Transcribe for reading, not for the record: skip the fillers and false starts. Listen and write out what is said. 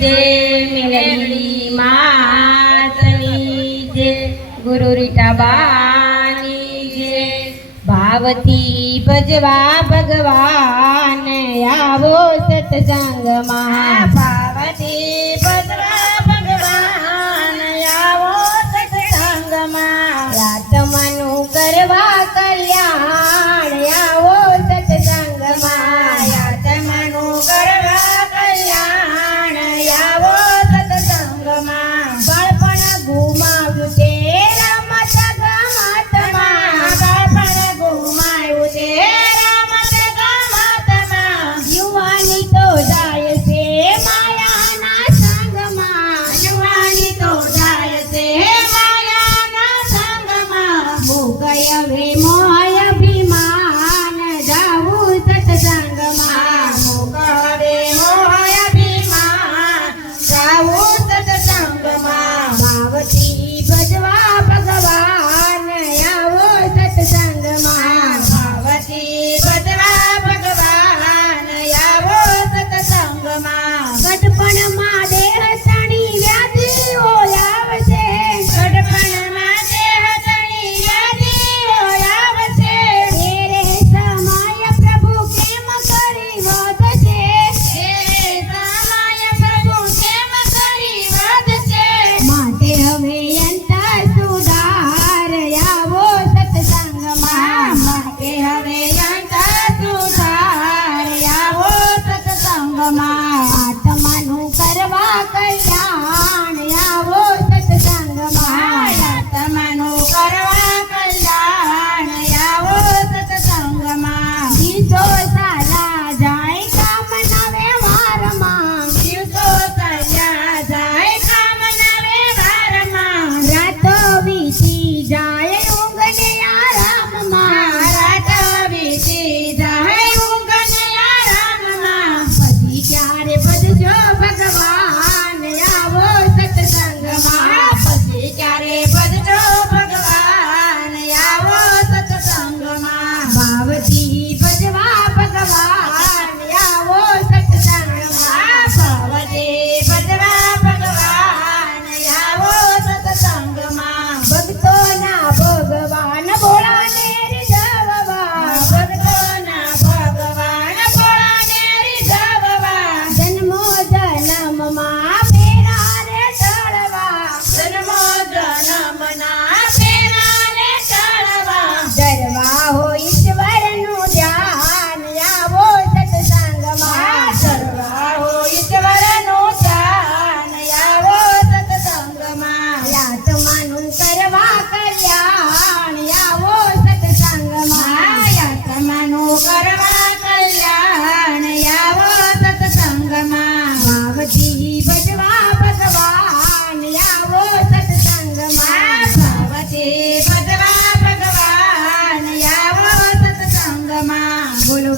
जय मेरी मातनी जय गुरु रीटाबानी जय भावती भजवा भगवान आवो सत्संगમાં ભાવથી ભજવા ભગવાન આવો સત્સંગમાં આત્માનું કરવા કલ્યાણ આવો સત્સંગમાં આત્માનું કરવા કલ્યાણ આવો સત્સંગમાં બાળપણ ગુમાવ્યું તે રમત ગમતમાં બાળપણ ગુમાવ્યું છે રમત ગમતમાં યુવાની તો જાય છે માયાના સંગમાં યુવાની તો જાય છે માયાના સંગમાં ભોગય હવે મોય અભિમાન જાવું સત્સંગમાં મોકરે મોય અભિમાન જાવું સત્સંગમાં ભાવથી ભજવા ભગવાન આવો સત્સંગમાં ભાવથી ભજવા ભગવાન આવો સત્સંગમાં ગઢપણમાં દેહ તણી વ્યાધિઓ આવશે ગઢપણમાં દેહ તણી યાદીઓ આવશે તેરે સમય પ્રભુ કેમ કરી વધશે તેરે સમય પ્રભુ કેમ કરી વધશે માટે હવે અંતર સુધાર આવો સત્સંગમાં માટે હવે અંત સુધાર આવો સત્સંગમાં આત્માનું કરવા કલ્યાણ આવો સત્સંગમાં આત્માનું કરવા કલ્યાણ આવો સત્સંગમાં દિવસો સારા જાય કામના વ્યવહારમાં દિવસો ચાલ્યા જાય કામના વ્યવહારમાં રાતો વીતી જાય ઊંઘને આરામમાં રાત વીતી જાય ઊંઘને આરામમાં પછી ક્યારે ભજજો ભગવાન આવો સત્સંગમાં પછી ક્યારે ભજજો ભગવાન આવો સત્સંગમાં ભાવથી ભજવા ભગવાન આવો સત્સંગમાં ભાવથી ભજવા ભગવાન આવો સત્સંગમાં ભક્તોના ભગવાન ભોળાને રીઝવવા ભક્તોના ભગવાન ભોળાને રીઝવવા જન્મો જન્મમાં ફેરા રે ટળવા જન્મો જન્મના ફેરાને ટળવા ડરવા હો ઈશ્વરનું ધ્યાન આવો સત્સંગમાં સર્વા હો ઈશ્વરનું ધ્યાન આવો સત્સંગમાં આત્માનું કરવા કલ્યાણ આવો સત્સંગમાં આત્માનું કરવા કલ્યાણ આવો સત્સંગમાં ભાવથી ભજવા ભગવાન આવો સત્સંગમાં ભાવથી ભજવા ભગવાન આવો સત્સંગમાં બોલો